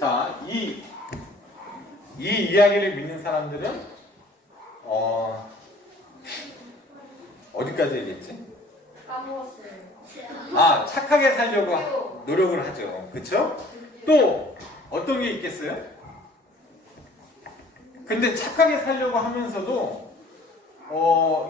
자, 이 이야기를 믿는 사람들은 어디까지 얘기했지? 까먹었어요. 아, 착하게 살려고 노력을 하죠. 그쵸? 또 어떤 게 있겠어요? 근데 착하게 살려고 하면서도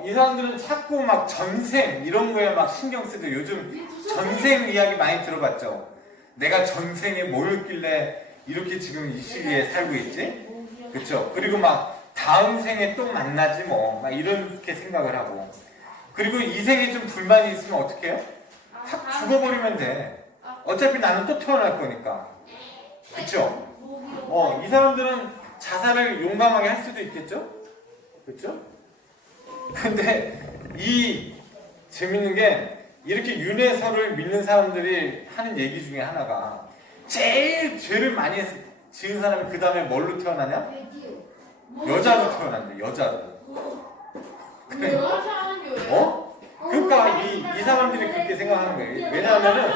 이 사람들은 자꾸 막 전생 이런 거에 막 신경 쓰고, 요즘 전생 이야기 많이 들어봤죠? 내가 전생에 뭐였길래 이렇게 지금 이 시기에 살고 있지? 그쵸? 그리고 막 다음 생에 또 만나지 뭐, 막 이렇게 생각을 하고, 그리고 이 생에 좀 불만이 있으면 어떻게 해요? 확 죽어버리면 돼. 어차피 나는 또 태어날 거니까. 그쵸? 이 사람들은 자살을 용감하게 할 수도 있겠죠? 그쵸? 근데 이 재밌는 게, 이렇게 윤회설을 믿는 사람들이 하는 얘기 중에 하나가, 제일 죄를 많이 지은 사람이 그 다음에 뭘로 태어나냐? 여자로 태어난대. 여자로. 그래. 그러니까 이 사람들이 그렇게 생각하는 거예요. 왜냐하면은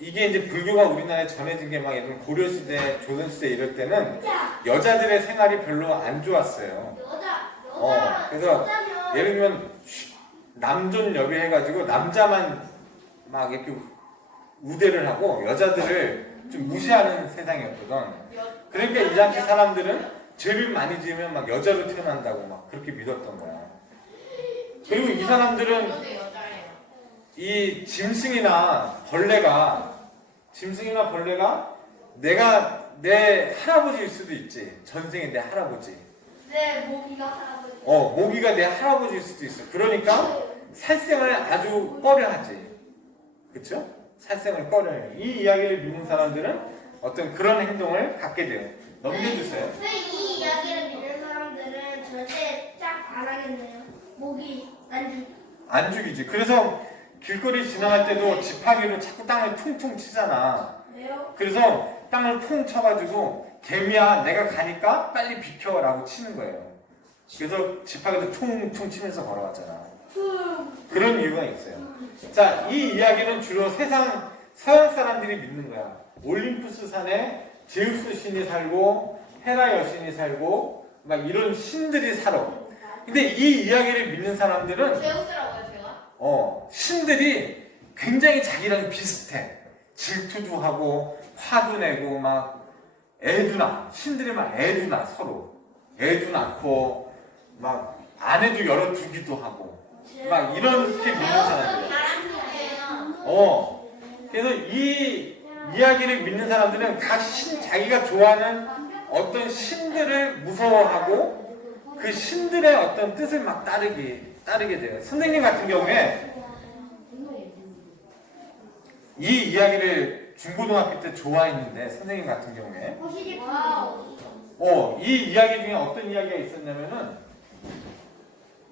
이게 이제 불교가 우리나라에 전해진 게 막 이런 고려시대, 조선시대 이럴 때는 여자들의 생활이 별로 안 좋았어요. 그래서 예를 들면 남존여비 해가지고 남자만 막 이렇게 우대를 하고 여자들을 좀 무시하는 세상이었거든. 그러니까 이 당시 사람들은 죄를 많이 지으면 막 여자로 태어난다고 막 그렇게 믿었던 거야. 그리고 이 사람들은 이 짐승이나 벌레가 내가 내 할아버지일 수도 있지. 전생에 내 할아버지. 네, 모기가 할아버지. 모기가 내 할아버지일 수도 있어. 그러니까 살생을 아주 꺼려하지. 그쵸? 살생을 꺼려해요. 이 이야기를 믿는 사람들은 어떤 그런 행동을 갖게 돼요. 넘겨주세요. 근데 이 이야기를 믿는 사람들은 절대 짝 안 하겠네요. 모기 안 죽이지. 그래서 길거리 지나갈 때도 지팡이로 자꾸 땅을 퉁퉁 치잖아. 왜요? 그래서 땅을 퉁 쳐가지고 개미야 내가 가니까 빨리 비켜라고 치는 거예요. 그래서 지팡이도 퉁퉁 치면서 걸어가잖아. 그런 이유가 있어요. 자, 이 이야기는 주로 서양 사람들이 믿는 거야. 올림푸스 산에 제우스 신이 살고 헤라 여신이 살고 막 이런 신들이 살아. 근데 이 이야기를 믿는 사람들은 제우스라고요, 제가? 신들이 굉장히 자기랑 비슷해. 질투도 하고 화도 내고 막 애도 낳아. 신들이 막 애도 낳아. 서로 애도 낳고 막 아내도 열어 두기도 하고 막 이렇게 믿는 사람들이야. 그래서 이 이야기를 믿는 사람들은 자기가 좋아하는 어떤 신들을 무서워하고 그 신들의 어떤 뜻을 막 따르게 돼요. 선생님 같은 경우에 이 이야기를 중고등학교 때 좋아했는데, 선생님 같은 경우에 이 이야기 중에 어떤 이야기가 있었냐면은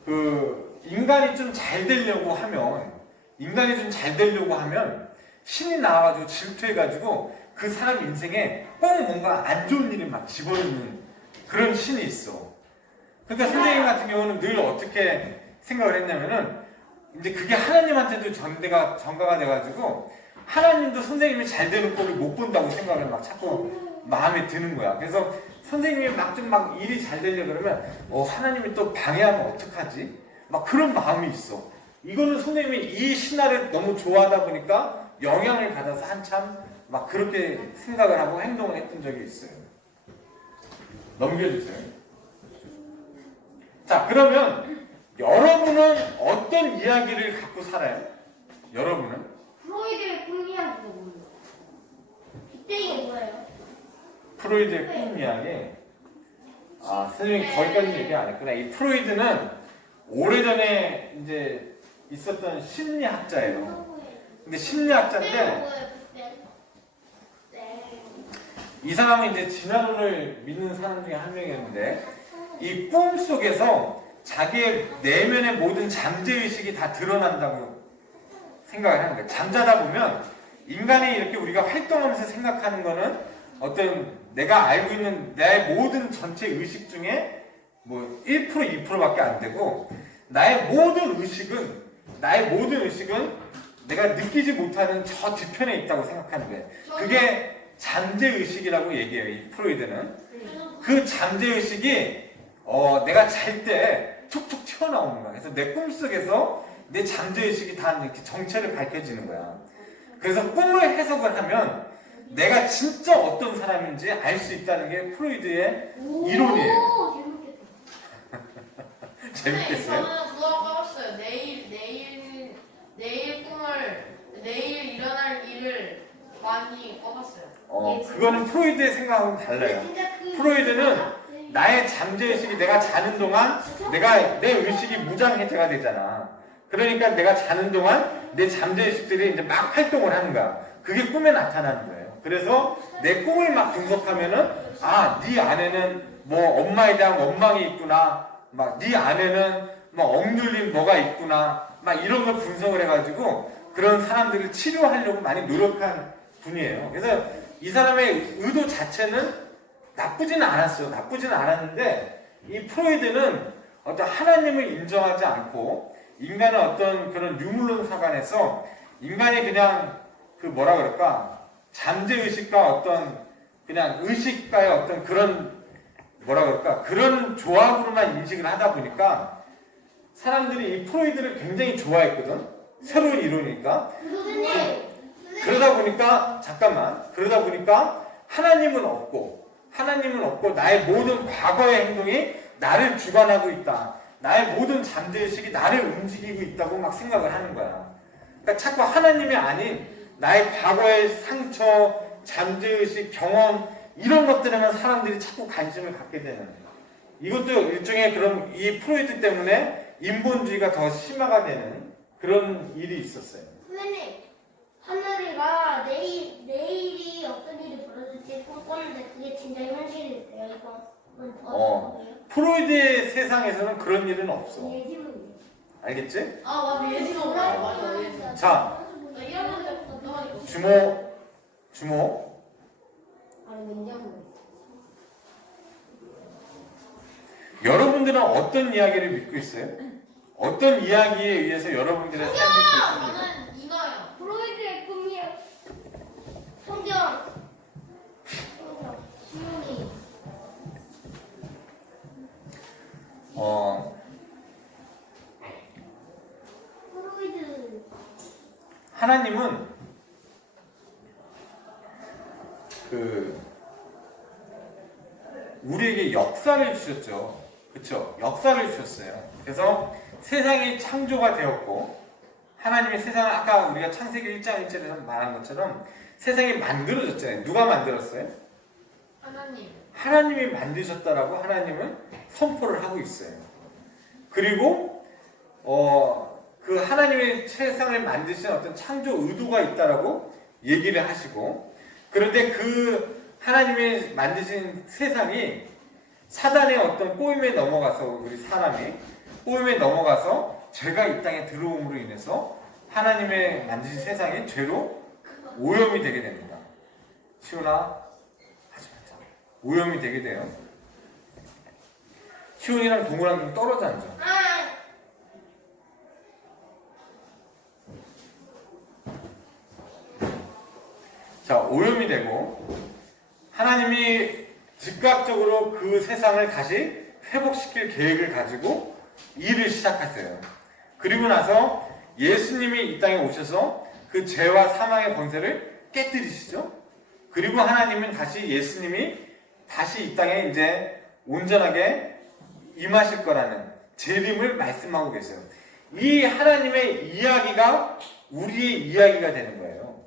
그 인간이 좀 잘 되려고 하면 신이 나와가지고 질투해가지고 그 사람 인생에 꼭 뭔가 안 좋은 일을 막 집어넣는 그런 신이 있어. 그러니까 선생님 같은 경우는 늘 어떻게 생각을 했냐면은 이제 그게 하나님한테도 전가가 돼가지고 하나님도 선생님이 잘 되는 꼴을 못 본다고 생각을 막 자꾸 마음에 드는 거야. 그래서 선생님이 막 일이 잘 되려 그러면 하나님이 또 방해하면 어떡하지? 막 그런 마음이 있어. 이거는 선생님이 이 신화를 너무 좋아하다 보니까 영향을 받아서 한참 막 그렇게 생각을 하고 행동을 했던 적이 있어요. 넘겨주세요. 자, 그러면 여러분은 어떤 이야기를 갖고 살아요? 여러분은? 프로이드의 꿈이야기가 뭐예요? 빅뱅이 뭐예요? 프로이드의 꿈 이야기. 선생님이 거기까지 얘기 안 했구나. 이 프로이드는 오래전에 이제 있었던 심리학자예요. 근데 심리학자인데 이 사람은 이제 진화론을 믿는 사람 중에 한 명이었는데 이 꿈 속에서 자기의 내면의 모든 잠재의식이 다 드러난다고 생각을 하는 거예요. 잠자다 보면 인간이 이렇게 우리가 활동하면서 생각하는 거는 어떤 내가 알고 있는 내 모든 전체 의식 중에 뭐 1%, 2%밖에 안 되고 나의 모든 의식은 나의 모든 의식은 내가 느끼지 못하는 저 뒤편에 있다고 생각하는 거예요. 그게 잠재의식이라고 얘기해요, 이 프로이드는. 그 잠재의식이 내가 잘 때 툭툭 튀어나오는 거야. 그래서 내 꿈속에서 내 잠재의식이 다 이렇게 정체를 밝혀지는 거야. 그래서 꿈을 해석을 하면 내가 진짜 어떤 사람인지 알 수 있다는 게 프로이드의 이론이에요. 재밌겠어요? 저는 그거 까봤어요. 내일 일어날 일을 많이 꿔봤어요. 그거는 프로이드의 생각하고는 달라요. 프로이드는 나의 잠재의식이 내가 자는 동안 내 의식이 무장해제가 되잖아. 그러니까 내가 자는 동안 내 잠재의식들이 이제 막 활동을 하는 거야. 그게 꿈에 나타나는 거예요. 그래서 내 꿈을 막 분석하면은 네 안에는 뭐 엄마에 대한 원망이 있구나. 막 네 안에는 뭐 억눌린 뭐가 있구나. 막 이런 걸 분석을 해가지고 그런 사람들을 치료하려고 많이 노력한 분이에요. 그래서 이 사람의 의도 자체는 나쁘지는 않았어요. 나쁘지는 않았는데 이 프로이드는 어떤 하나님을 인정하지 않고 인간의 어떤 그런 유물론 사관에서 인간이 그냥 그 뭐라 그럴까 잠재의식과 어떤 그냥 의식과의 어떤 그런 뭐라 그럴까 그런 조합으로만 인식을 하다 보니까 사람들이 이 프로이드를 굉장히 좋아했거든. 새로운 이론이니까. 그러다 보니까 하나님은 없고 나의 모든 과거의 행동이 나를 주관하고 있다. 나의 모든 잠재의식이 나를 움직이고 있다고 막 생각을 하는 거야. 그러니까 자꾸 하나님이 아닌 나의 과거의 상처, 잠재의식, 경험 이런 것들에만 사람들이 자꾸 관심을 갖게 되는 거야. 이것도 일종의 그런 이 프로이드 때문에 인본주의가 더 심화가 되는 그런 일이 있었어요. 선생님, 하늘이가 내일이 어떤 일이 벌어질지 꿈꿨는데 그게 진짜 현실이 돼요. 이건 프로이드의 세상에서는 그런 일은 없어. 예지문이에요. 알겠지? 맞아. 예지몽 맞아. 예지몽. 자, 나 1학년 때부터 주목. 아니 wen장문. 여러분들은 어떤 이야기를 믿고 있어요? 어떤 이야기에 의해서 여러분들의 삶이 결정됩니까? 저는 이거요. 프로이드의 꿈이요. 성경. 시온이. 프로이드. 하나님은 우리에게 역사를 주셨죠. 그쵸? 역사를 주셨어요. 그래서 세상이 창조가 되었고 하나님의 세상을 아까 우리가 창세기 1장 1절에서 말한 것처럼 세상이 만들어졌잖아요. 누가 만들었어요? 하나님. 하나님이 만드셨다라고 하나님은 선포를 하고 있어요. 그리고 그 하나님의 세상을 만드신 어떤 창조 의도가 있다라고 얘기를 하시고 그런데 그 하나님의 만드신 세상이 사단의 어떤 꼬임에 넘어가서 우리 사람이 꼬임에 넘어가서 죄가 이 땅에 들어옴으로 인해서 하나님의 만드신 세상이 죄로 오염이 되게 됩니다. 시온아 하지 말자. 오염이 되게 돼요. 시온이랑 동우랑 좀 떨어져 앉아. 자, 오염이 되고 하나님이 즉각적으로 그 세상을 다시 회복시킬 계획을 가지고 일을 시작하세요. 그리고 나서 예수님이 이 땅에 오셔서 그 죄와 사망의 권세를 깨뜨리시죠. 그리고 하나님은 예수님이 다시 이 땅에 이제 온전하게 임하실 거라는 재림을 말씀하고 계세요. 이 하나님의 이야기가 우리의 이야기가 되는 거예요.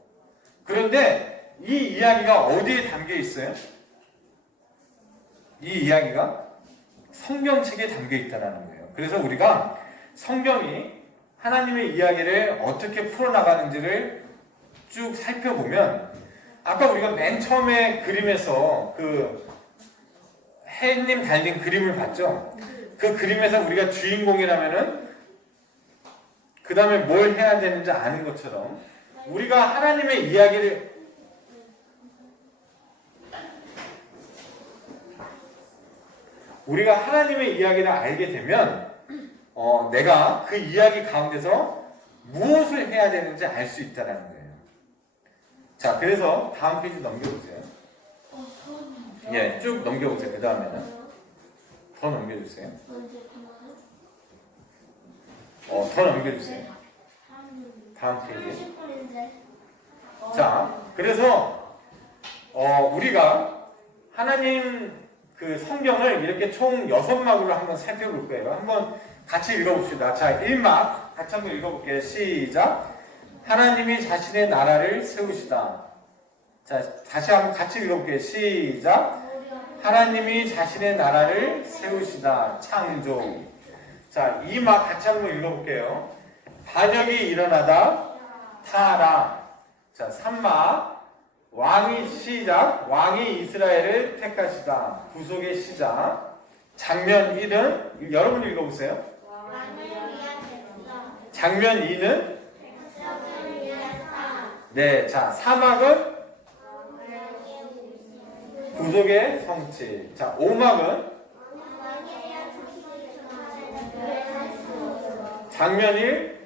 그런데 이 이야기가 어디에 담겨 있어요? 이 이야기가 성경책에 담겨 있다는 거예요. 그래서 우리가 성경이 하나님의 이야기를 어떻게 풀어나가는지를 쭉 살펴보면 아까 우리가 맨 처음에 그림에서 그 해님 달린 그림을 봤죠? 그 그림에서 우리가 주인공이라면은 그 다음에 뭘 해야 되는지 아는 것처럼 우리가 하나님의 이야기를 알게 되면 내가 그 이야기 가운데서 무엇을 해야 되는지 알 수 있다는 거예요. 자, 그래서 다음 페이지 넘겨보세요. 예, 쭉 넘겨보세요. 그 다음에는 더 넘겨주세요. 더 넘겨주세요. 다음 페이지. 30분인데. 자, 그래서 우리가 하나님 그 성경을 이렇게 총 6막으로 한번 살펴볼 거예요. 한번 같이 읽어봅시다. 자, 1막 같이 한번 읽어볼게요. 시작. 하나님이 자신의 나라를 세우시다. 자, 다시 한번 같이 읽어볼게요. 시작. 하나님이 자신의 나라를 세우시다. 창조. 자, 2막 같이 한번 읽어볼게요. 반역이 일어나다. 타라. 자, 3막 왕이 시작. 왕이 이스라엘을 택하시다. 구속의 시작. 장면 1은 여러분 읽어보세요. 장면 2는 네, 자, 3막은 구속의 성취. 자, 5막은 장면 1,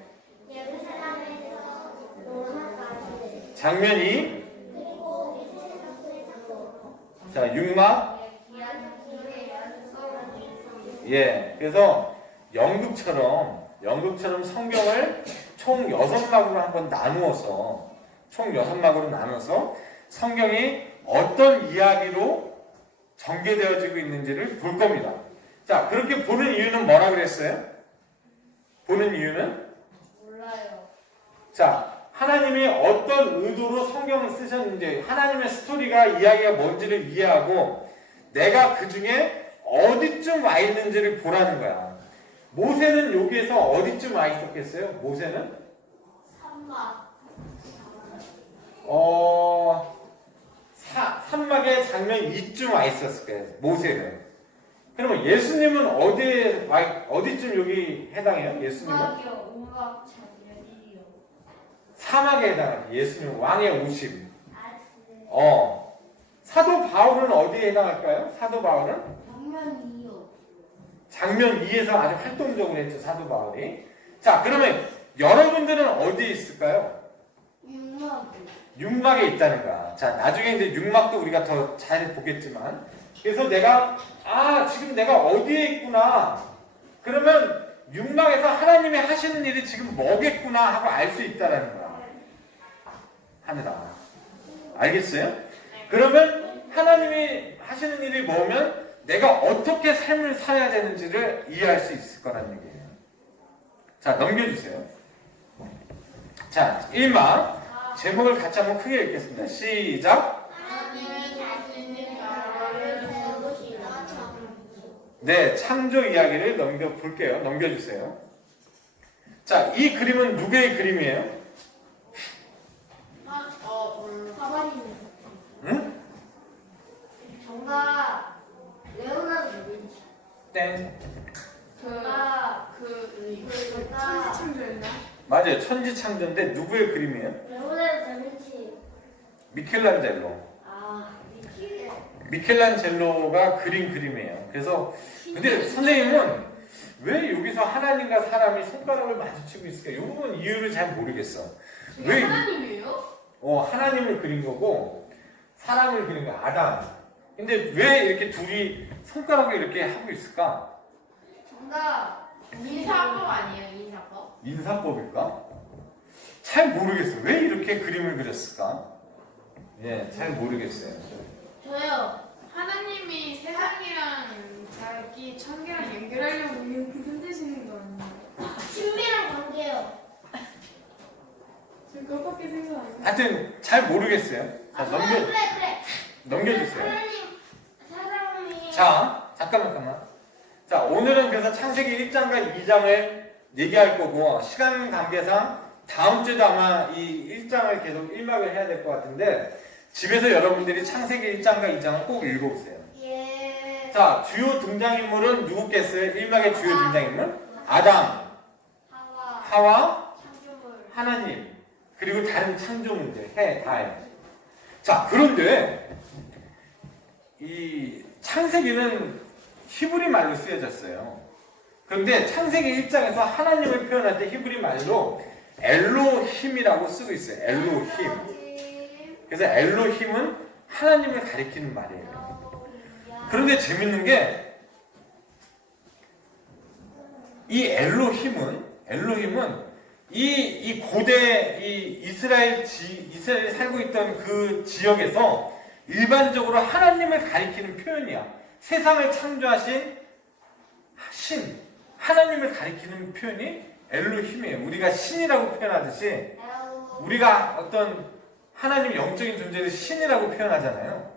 장면 2, 자, 6막. 예, 그래서 연극처럼 성경을 총 6막으로 한번 나누어서 성경이 어떤 이야기로 전개되어지고 있는지를 볼 겁니다. 자, 그렇게 보는 이유는 뭐라 그랬어요? 보는 이유는? 몰라요. 자, 하나님이 어떤 의도로 성경을 쓰셨는지, 하나님의 스토리가 이야기가 뭔지를 이해하고 내가 그 중에 어디쯤 와 있는지를 보라는 거야. 모세는 여기에서 어디쯤 와 있었겠어요? 모세는? 산막의 장면 2쯤 와 있었을 거예요. 모세는. 그러면 예수님은 어디쯤 여기 해당해요? 예수님은? 사막에 해당해요. 예수님은 왕의 오심. 사도 바울은 어디에 해당할까요? 사도 바울은? 장면 2에서 아주 활동적으로 했죠. 사도 바울이. 자, 그러면 여러분들은 어디에 있을까요? 6막에 있다는 거야. 자, 나중에 이제 6막도 우리가 더 잘 보겠지만. 그래서 지금 내가 어디에 있구나. 그러면 6막에서 하나님이 하시는 일이 지금 뭐겠구나 하고 알 수 있다는 거야. 하늘아. 알겠어요? 그러면 하나님이 하시는 일이 뭐면 내가 어떻게 삶을 살아야 되는지를 이해할 수 있을 거라는 얘기예요. 자, 넘겨주세요. 자, 1막. 제목을 같이 한번 크게 읽겠습니다. 시작. 네, 창조 이야기를 넘겨볼게요. 넘겨주세요. 자, 이 그림은 누구의 그림이에요? 응? 정답. 레오나르도 다빈치. 땡. 천지창조였나? 맞아요. 천지창조인데 누구의 그림이에요? 레오나르도 다빈치. 미켈란젤로. 미켈란젤로가 그린 그림이에요. 그래서 근데 선생님은 왜 여기서 하나님과 사람이 손가락을 마주치고 있을까? 이 부분 이유를 잘 모르겠어. 왜? 하나님이에요? 하나님을 그린 거고 사람을 그린 거야. 아담. 근데 왜 이렇게 둘이 손가락을 이렇게 하고 있을까? 정답. 인사법 아니에요? 인사법? 인사법일까? 잘 모르겠어. 왜 이렇게 그림을 그렸을까? 예, 잘 모르겠어요. 저요. 하나님이 세상이랑 자기 천계랑 연결하려고 이게 무슨 뜻인 거 아니에요? 친밀한 관계요. 지금 그것밖에 생각 안 해요. 하여튼 잘 모르겠어요. 자, 그래. 넘겨주세요. 하나님, 사람이. 자, 잠깐만. 자, 오늘은 그래서 창세기 1장과 2장을 얘기할 거고, 시간 관계상 다음 주에도 아마 이 1장을 계속 1막을 해야 될 것 같은데, 집에서 여러분들이 창세기 1장과 2장을 꼭 읽어보세요. 예. 자, 주요 등장인물은 누구겠어요? 1막의 주요 등장인물? 아담, 하와, 창조물. 하나님, 그리고 다른 창조 문제, 달. 자, 그런데 이 창세기는 히브리 말로 쓰여졌어요. 그런데 창세기 1장에서 하나님을 표현할 때 히브리 말로 엘로힘이라고 쓰고 있어요. 엘로힘. 그래서 엘로힘은 하나님을 가리키는 말이에요. 그런데 재밌는 게 이 엘로힘은 이 고대 이스라엘이 살고 있던 그 지역에서 일반적으로 하나님을 가리키는 표현이야. 세상을 창조하신 신, 하나님을 가리키는 표현이 엘로힘이에요. 우리가 신이라고 표현하듯이 우리가 어떤 하나님 영적인 존재를 신이라고 표현하잖아요.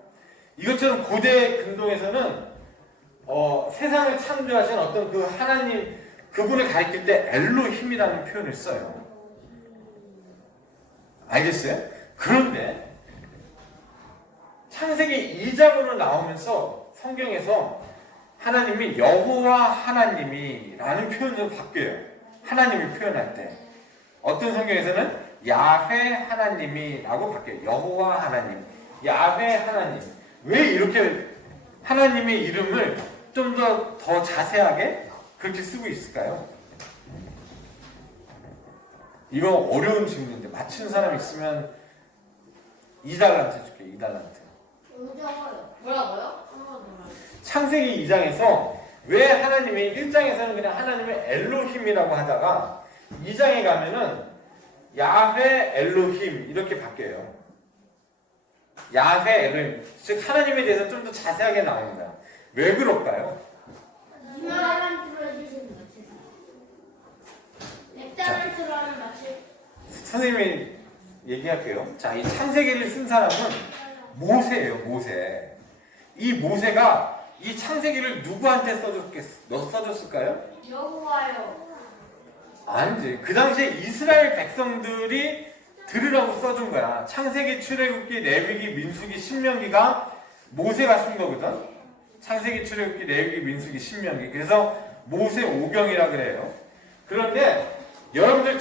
이것처럼 고대 근동에서는 세상을 창조하신 어떤 그 하나님, 그분을 가리킬 때 엘로힘이라는 표현을 써요. 알겠어요? 그런데 창세기 2장으로 나오면서 성경에서 하나님이 여호와 하나님이라는 표현으로 바뀌어요. 하나님을 표현할 때. 어떤 성경에서는 야훼 하나님이라고 바뀌어요. 여호와 하나님, 야훼 하나님. 왜 이렇게 하나님의 이름을 좀 더 자세하게 그렇게 쓰고 있을까요? 이거 어려운 질문인데 맞히는 사람 있으면 2달란트 줄게요. 2달란트. 뭐라고요? 창세기 2장에서 왜 하나님이 1장에서는 그냥 하나님의 엘로힘이라고 하다가 2장에 가면은 야훼 엘로힘 이렇게 바뀌어요. 야훼 엘로힘, 즉 하나님에 대해서 좀 더 자세하게 나옵니다. 왜 그럴까요? 2달란트로 해주시면 맞지? 100달란트로 하면 맞지? 선생님이 얘기할게요. 자, 이 창세기를 쓴 사람은 모세예요. 모세. 이 모세가 이 창세기를 누구한테 써줬을까요? 여호와요. 아니지. 그 당시에 이스라엘 백성들이 들으라고 써준 거야. 창세기, 출애굽기, 레위기, 민수기, 신명기가 모세가 쓴 거거든. 창세기, 출애굽기, 레위기, 민수기, 신명기. 그래서 모세 오경이라 그래요. 그런데 여러분들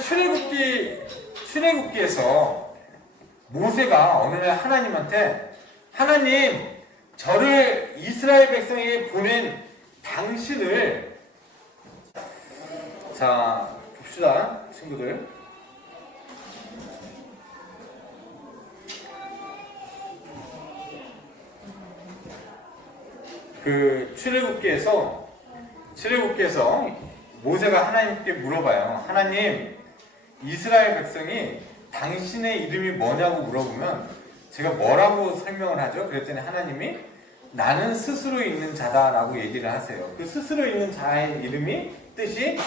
출애굽기에서 모세가 어느 날 하나님한테 하나님, 저를 이스라엘 백성에게 보낸 당신을, 자 봅시다 친구들. 그 출애굽기에서 모세가 하나님께 물어봐요. 하나님, 이스라엘 백성이 당신의 이름이 뭐냐고 물어보면 제가 뭐라고 설명을 하죠? 그랬더니 하나님이 나는 스스로 있는 자다라고 얘기를 하세요. 그 스스로 있는 자의 이름이 뜻이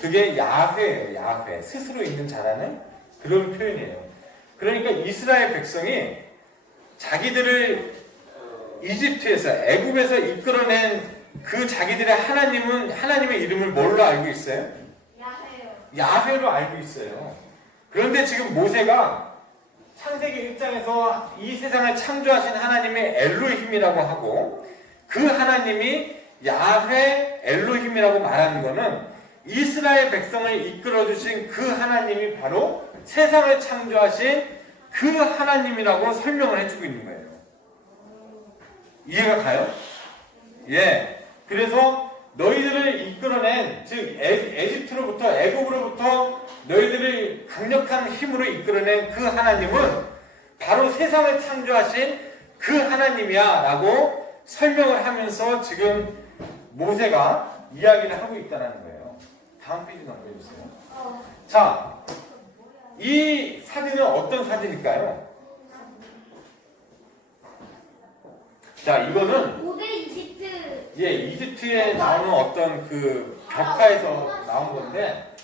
그게 야훼예요. 야훼. 스스로 있는 자라는 그런 표현이에요. 그러니까 이스라엘 백성이 자기들을 이집트에서, 애굽에서 이끌어낸 그 자기들의 하나님은 하나님의 이름을 뭘로 알고 있어요? 야훼요. 야훼로 알고 있어요. 그런데 지금 모세가 창세기 1장에서 이 세상을 창조하신 하나님의 엘로힘이라고 하고 그 하나님이 야훼 엘로힘이라고 말하는 것은 이스라엘 백성을 이끌어주신 그 하나님이 바로 세상을 창조하신 그 하나님이라고 설명을 해주고 있는 거예요. 이해가 가요? 예. 그래서 너희들을 이끌어낸, 즉 에집트로부터, 애굽으로부터 너희들을 강력한 힘으로 이끌어낸 그 하나님은 바로 세상을 창조하신 그 하나님이야 라고 설명을 하면서 지금 모세가 이야기를 하고 있다는 거예요. 다음 페이지 넘겨주세요. 자, 이 사진은 어떤 사진일까요? 자, 이거는 고대 이집트. 예, 이집트에 나오는 어떤 그 벽화에서 나온 건데,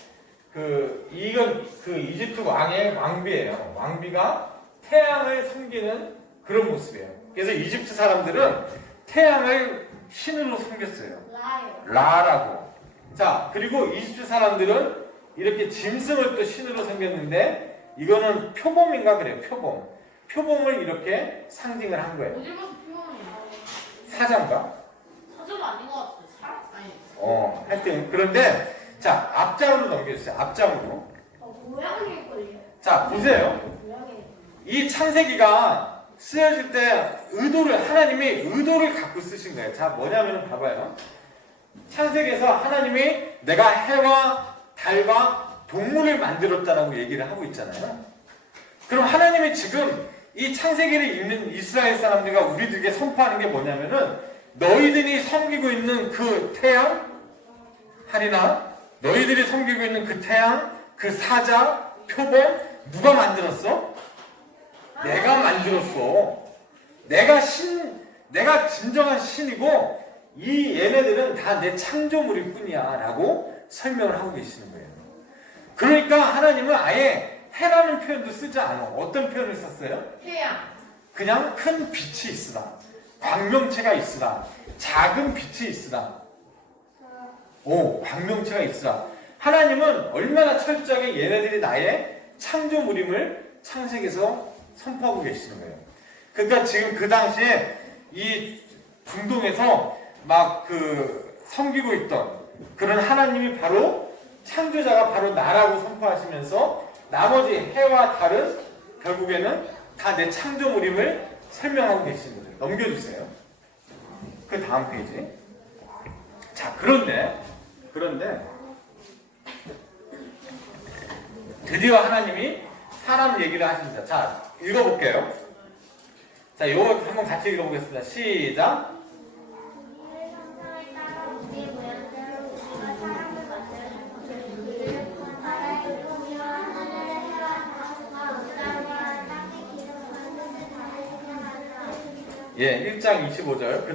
이건 그 이집트 왕의 왕비예요. 왕비가 태양을 섬기는 그런 모습이에요. 그래서 이집트 사람들은 태양을 신으로 섬겼어요. 라요. 라라고. 자, 그리고 이집트 사람들은 이렇게 짐승을 또 신으로 섬겼는데, 이거는 표범인가 그래요. 표범. 표범을 이렇게 상징을 한 거예요. 어딜 봐서 표현이야? 사자인가? 사전 아닌 것 같아. 사람? 아니. 하여튼 그런데 자, 앞장으로 넘겨주세요. 앞장으로. 모양일걸요. 자, 보세요. 모양일. 이 창세기가 쓰여질 때 하나님이 의도를 갖고 쓰신 거예요. 자, 뭐냐면 봐봐요. 창세기에서 하나님이 내가 해와 달과 동물을 만들었다라고 얘기를 하고 있잖아요. 그럼 하나님이 지금 이 창세기를 읽는 이스라엘 사람들과 우리들에게 선포하는 게 뭐냐면은 너희들이 섬기고 있는 그 태양, 하리나 너희들이 섬기고 있는 그 태양, 그 사자, 표범 누가 만들었어? 내가 만들었어. 내가 진정한 신이고 이 얘네들은 다 내 창조물일 뿐이야 라고 설명을 하고 계시는 거예요. 그러니까 하나님은 아예 해라는 표현도 쓰지 않아. 어떤 표현을 썼어요? 태양. 그냥 큰 빛이 있으라. 광명체가 있으라. 작은 빛이 있으라. 광명체가 있으라. 하나님은 얼마나 철저하게 얘네들이 나의 창조물임을 창세기에서 선포하고 계시는 거예요. 그러니까 지금 그 당시에 이 중동에서 막 섬기고 있던 그런 하나님이 바로 창조자가 바로 나라고 선포하시면서 나머지 해와 달은 결국에는 다 내 창조물임을 설명하고 계시는 거죠. 넘겨주세요. 그 다음 페이지. 자, 그런데 드디어 하나님이 사람 얘기를 하십니다. 자, 읽어볼게요. 자, 이거 한번 같이 읽어보겠습니다. 시작. 우리의 형상을 따라 우리의 모양대로 우리가 사람을 만들었고 그들을 따라 이루며 하늘의 해와 달과 우주와 땅의 기름과 뜻을 다르게 하라. 예, 1장 25절. 그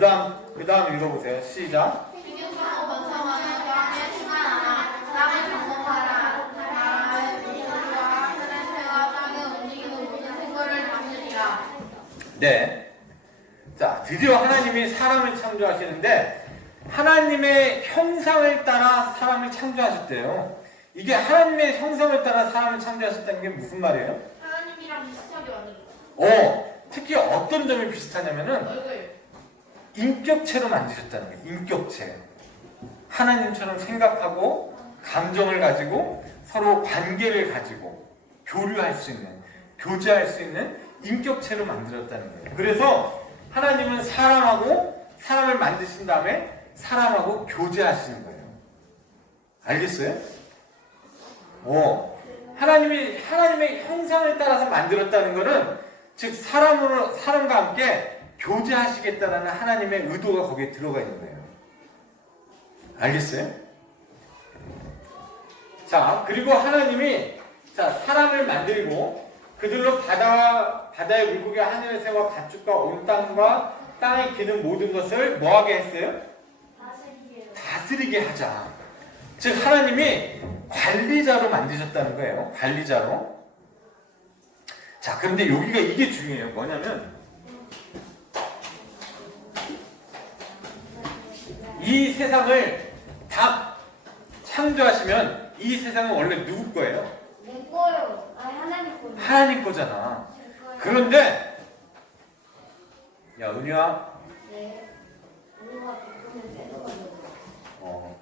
다음 읽어보세요. 시작. 생육하고 번성하는 땅에 충만하라. 땅을 정복하라. 나라의 우주와 하늘의 새와 땅에 움직이는 모든 생물을 다스리라. 네. 자, 드디어 하나님이 사람을 창조하시는데 하나님의 형상을 따라 사람을 창조하셨대요. 이게 하나님의 형상을 따라 사람을 창조하셨다는 게 무슨 말이에요? 하나님이랑 비슷하게 만들었다. 특히 어떤 점이 비슷하냐면은 얼굴. 인격체로 만드셨다는 거예요. 인격체. 하나님처럼 생각하고 감정을 가지고 서로 관계를 가지고 교류할 수 있는, 교제할 수 있는 인격체로 만들었다는 거예요. 그래서 하나님은 사람을 만드신 다음에 사람하고 교제하시는 거예요. 알겠어요? 하나님의 형상을 따라서 만들었다는 것은 즉 사람과 함께 교제하시겠다라는 하나님의 의도가 거기에 들어가 있는 거예요. 알겠어요? 자, 그리고 하나님이 사람을 만들고 그들로 바다의 물고기, 하늘의 새와 가축과 온 땅과 땅에 기는 모든 것을 뭐하게 했어요? 다스리게 하자. 즉 하나님이 관리자로 만드셨다는 거예요. 관리자로. 자, 그런데 여기가 이게 중요해요. 뭐냐면 이 세상을 다 창조하시면 이 세상은 원래 누구 거예요? 내 거요. 하나님 거요. 하나님 거잖아. 제 거요. 그런데 야, 은유야. 네. 우리가 바꾸면 뺏어가려고.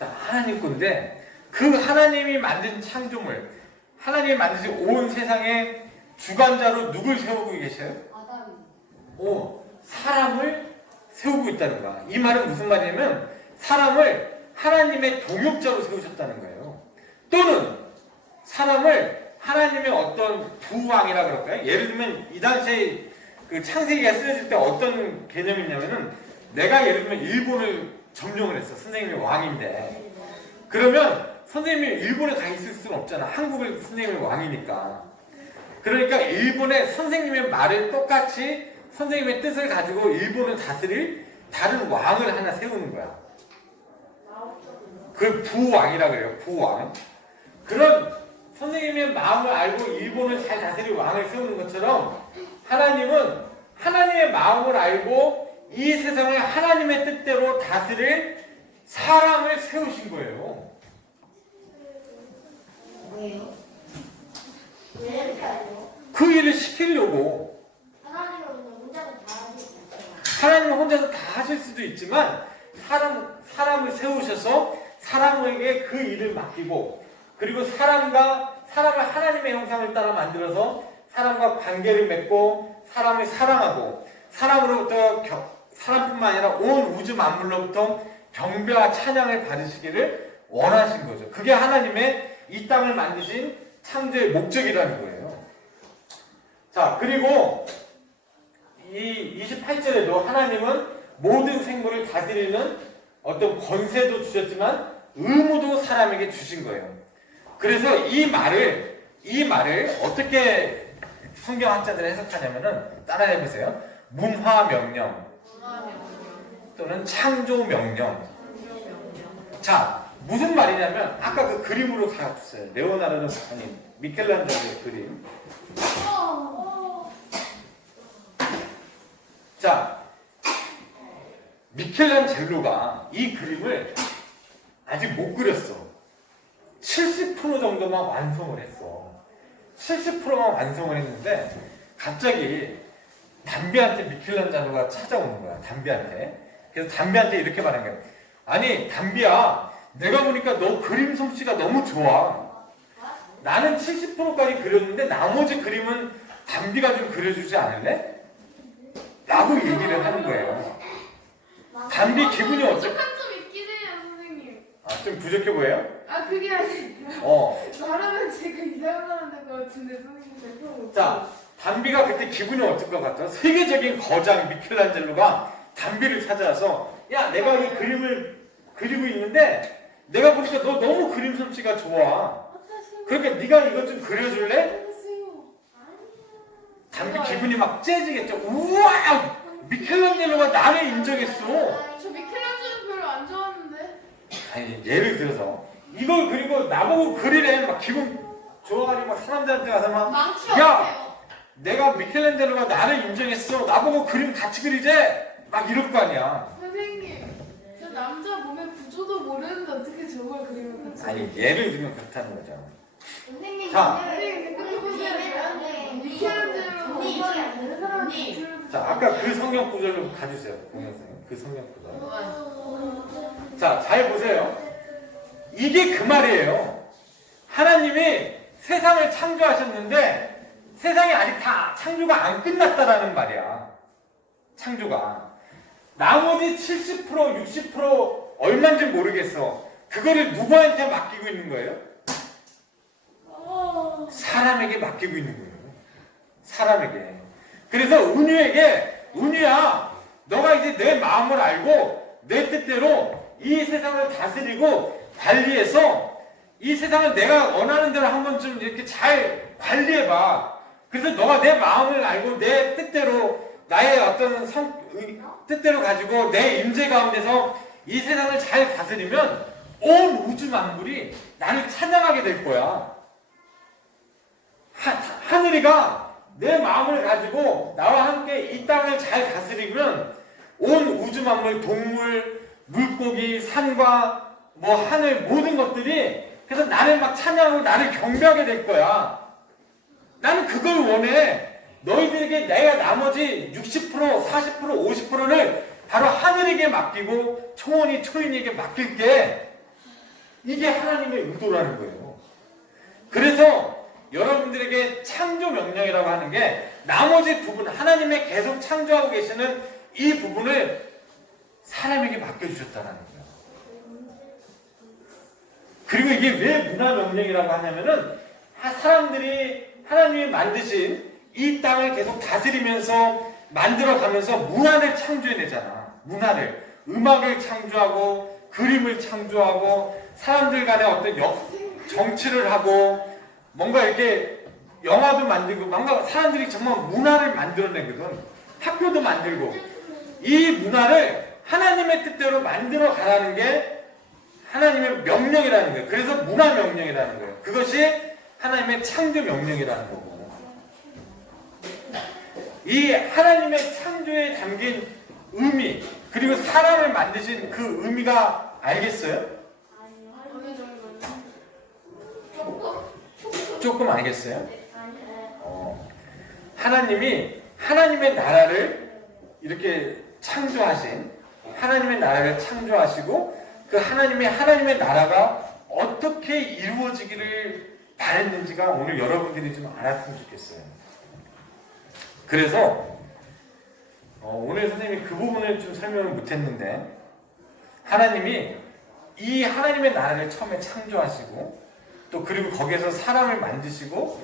자, 하나님 건데 그 하나님이 만든 창조물, 하나님이 만드신 온 세상의 주관자로 누굴 세우고 계셔요? 아담이. 사람을 세우고 있다는 거야. 이 말은 무슨 말이냐면 사람을 하나님의 동역자로 세우셨다는 거예요. 또는 사람을 하나님의 어떤 부왕이라 그럴까요? 예를 들면 이 당시에 그 창세기가 쓰여질 때 어떤 개념이 있냐면은 내가 예를 들면 일본을 점령을 했어. 선생님이 왕인데. 그러면 선생님이 일본에 가 있을 수는 없잖아. 한국을 선생님이 왕이니까. 그러니까 일본의 선생님의 말을 똑같이 선생님의 뜻을 가지고 일본을 다스릴 다른 왕을 하나 세우는 거야. 그걸 부왕이라 그래요. 부왕. 그런 선생님의 마음을 알고 일본을 잘 다스릴 왕을 세우는 것처럼 하나님은 하나님의 마음을 알고 이 세상을 하나님의 뜻대로 다스릴 사람을 세우신 거예요. 왜요? 왜 이렇게 알죠? 그 일을 시키려고. 하나님은 혼자서 다 하시지 않잖아요. 하나님은 혼자서 다 하실 수도 있지만 사람을 세우셔서 사람에게 그 일을 맡기고 그리고 사람을 하나님의 형상을 따라 만들어서 사람과 관계를 맺고 사람을 사랑하고 사람뿐만 아니라 온 우주 만물로부터 경배와 찬양을 받으시기를 원하신 거죠. 그게 하나님의 이 땅을 만드신 창조의 목적이라는 거예요. 자, 그리고 이 28절에도 하나님은 모든 생물을 다스리는 어떤 권세도 주셨지만 의무도 사람에게 주신 거예요. 그래서 이 말을 어떻게 성경학자들이 해석하냐면은 따라해 보세요. 문화명령 또는 창조명령. 자, 무슨 말이냐면 아까 그 그림으로 가르쳤어요. 레오나르도 아니 미켈란젤로의 그림. 자, 미켈란젤로가 이 그림을 아직 못 그렸어. 70% 정도만 완성을 했어. 70%만 완성을 했는데 갑자기 담비한테 미켈란젤로가 찾아오는 거야. 담비한테. 그래서 담비한테 이렇게 말한 거야. 아니 담비야, 내가 보니까 너 그림 솜씨가 너무 좋아. 나는 70%까지 그렸는데 나머지 그림은 담비가 좀 그려주지 않을래? 라고 얘기를 하는 거예요. 담비 기분이 어때? 부족한 점 있긴 해요, 선생님. 아, 좀 부족해 보여요? 아, 그게 아니라. 말하면 제가 이상한 사람 될 것 같은데, 선생님 잘 풀어볼게요. 자, 담비가 그때 기분이 어떨 것 같아? 세계적인 거장 미켈란젤로가 담비를 찾아와서 야, 내가 이 그림을 그리고 있는데 내가 보니까 너 너무 그림 솜씨가 좋아. 그러니까 네가 이것 좀 그려줄래? 담비 기분이 막 째지겠죠. 우와! 미켈란젤로가 나를 인정했어. 저 미켈란젤로 별로 안 좋아하는데. 아니, 예를 들어서 이걸 그리고 나보고 그리래. 막 기분 좋아가지고 막 사람들한테 가서 막 망치 야! 없어요. 내가 미켈란젤로가 나를 인정했어. 나보고 그림 같이 그리재? 막 이럴 거 아니야. 선생님, 저 남자 몸의 구조도 모르는데 어떻게 저걸 그림을 같이. 아니, 예를 들면 그렇다는 거죠. 선생님, 자. 선생님, 생각해보세요. 미켈란젤로 엄마를 다른 사람한테 들은. 자, 아까 그 성경 구절로 가주세요. 동영상에. 그 성경 구절. 자, 잘 보세요. 이게 그 말이에요. 하나님이 세상을 창조하셨는데 세상이 아직 다 창조가 안 끝났다라는 말이야. 창조가. 나머지 70%, 60% 얼마인지 모르겠어. 그거를 누구한테 맡기고 있는 거예요? 사람에게 맡기고 있는 거예요. 사람에게. 그래서 은유에게, 은유야, 너가 이제 내 마음을 알고 내 뜻대로 이 세상을 다스리고 관리해서 이 세상을 내가 원하는 대로 한번 좀 이렇게 잘 관리해봐. 그래서 너가 내 마음을 알고 내 뜻대로 나의 어떤 뜻대로 가지고 내 임재 가운데서 이 세상을 잘 다스리면 온 우주 만물이 나를 찬양하게 될 거야. 하늘이가 내 마음을 가지고 나와 함께 이 땅을 잘 다스리면 온 우주 만물, 동물, 물고기, 산과 뭐 하늘 모든 것들이 그래서 나를 막 찬양하고 나를 경배하게 될 거야. 나는 그걸 원해. 너희들에게 내가 나머지 60%, 40%, 50%를 바로 하늘에게 맡기고 초원이 초인에게 맡길게. 이게 하나님의 의도라는 거예요. 그래서 여러분들에게 창조 명령이라고 하는 게 나머지 부분, 하나님의 계속 창조하고 계시는 이 부분을 사람에게 맡겨주셨다는 거예요. 그리고 이게 왜 문화 명령이라고 하냐면은 사람들이 하나님이 만드신 이 땅을 계속 다스리면서 만들어가면서 문화를 창조해내잖아. 문화를. 음악을 창조하고 그림을 창조하고 사람들 간에 어떤 정치를 하고 뭔가 이렇게 영화도 만들고 뭔가 사람들이 정말 문화를 만들어내거든. 학교도 만들고 이 문화를 하나님의 뜻대로 만들어 가라는 게 하나님의 명령이라는 거예요. 그래서 문화 명령이라는 거예요. 그것이 하나님의 창조 명령이라는 거고. 이 하나님의 창조에 담긴 의미 그리고 사람을 만드신 그 의미가 알겠어요? 어느 정도는? 조금 알겠어요? 하나님이 하나님의 나라를 이렇게 창조하신 하나님의 나라를 창조하시고 그 하나님의 나라가 어떻게 이루어지기를 바랬는지가 오늘 여러분들이 좀 알았으면 좋겠어요. 그래서 오늘 선생님이 그 부분을 좀 설명을 못했는데 하나님이 이 하나님의 나라를 처음에 창조하시고 또 그리고 거기에서 사람을 만드시고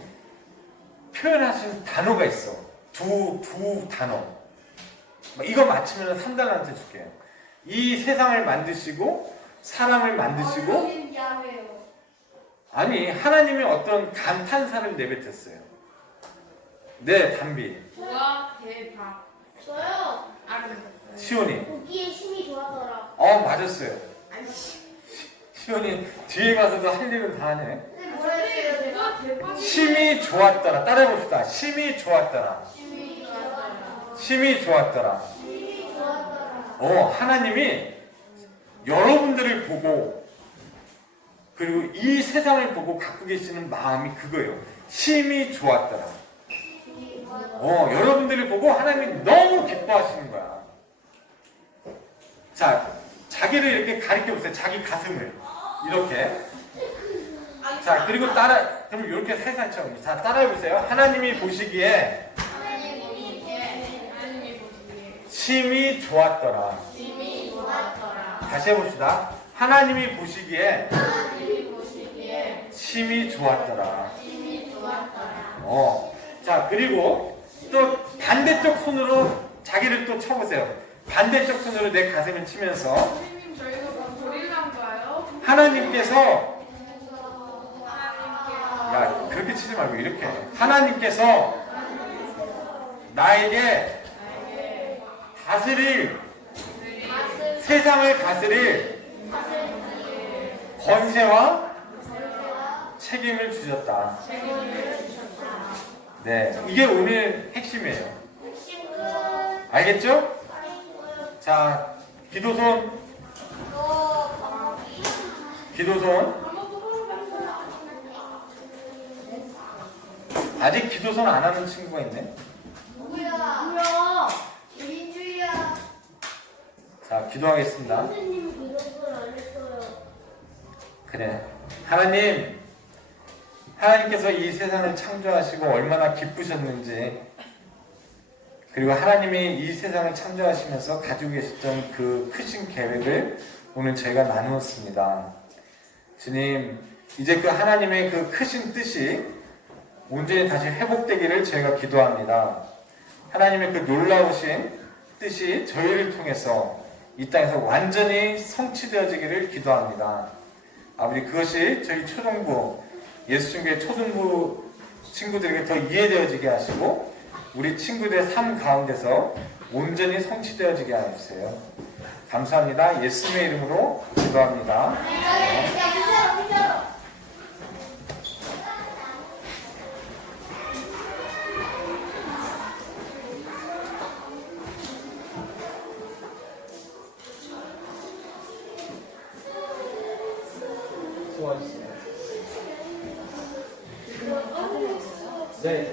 표현하신 단어가 있어. 두 단어. 이거 맞히면 3달러한테 줄게요. 이 세상을 만드시고 사람을 만드시고 하나님 야훼요. 아니 하나님이 어떤 감탄사를 내뱉었어요. 네, 담비. 우와 대박. 저요. 시온이. 보기에 힘이 좋았더라. 맞았어요. 시온이 뒤에 가서도 할 일은 다 하네. 근데 뭐라 했어요 제가? 심이 좋았더라. 따라해봅시다. 심이 좋았더라. 심이 좋았더라. 힘이 좋았더라. 하나님이 여러분들을 보고 그리고 이 세상을 보고 갖고 계시는 마음이 그거예요. 심이 좋았더라. 여러분들을 보고 하나님이 너무 기뻐하시는 거야. 자, 자기를 이렇게 가리켜 보세요. 자기 가슴을 이렇게. 자, 그리고 그럼 이렇게 살살처럼. 자, 따라해 보세요. 하나님이 보시기에 심이 좋았더라. 다시 해봅시다. 하나님이 보시기에 심이 좋았더라. 자, 그리고 또 반대쪽 손으로 자기를 또 쳐보세요. 반대쪽 손으로 내 가슴을 치면서 선생님 저희가 뭐 고릴라인가요? 하나님께서 야, 그렇게 치지 말고 이렇게. 하나님께서 나에게 다스릴 세상을 다스릴 권세와 책임을 주셨다. 네, 이게 오늘 핵심이에요. 알겠죠? 자, 기도손. 아직 기도손 안 하는 친구가 있네. 뭐야? 개인주의야. 자, 기도하겠습니다. 선생님이 기도를 안 했어요. 그래. 하나님께서 이 세상을 창조하시고 얼마나 기쁘셨는지, 그리고 하나님이 이 세상을 창조하시면서 가지고 계셨던 그 크신 계획을 오늘 저희가 나누었습니다. 주님, 이제 그 하나님의 그 크신 뜻이 온전히 다시 회복되기를 저희가 기도합니다. 하나님의 그 놀라우신 뜻이 저희를 통해서 이 땅에서 완전히 성취되어지기를 기도합니다. 아버지, 그것이 저희 초등부, 예수중교회 초등부 친구들에게 더 이해되어지게 하시고 우리 친구들의 삶 가운데서 온전히 성취되어지게 하주세요. 감사합니다. 예수님의 이름으로 기도합니다. 수고하셨습니다. 네,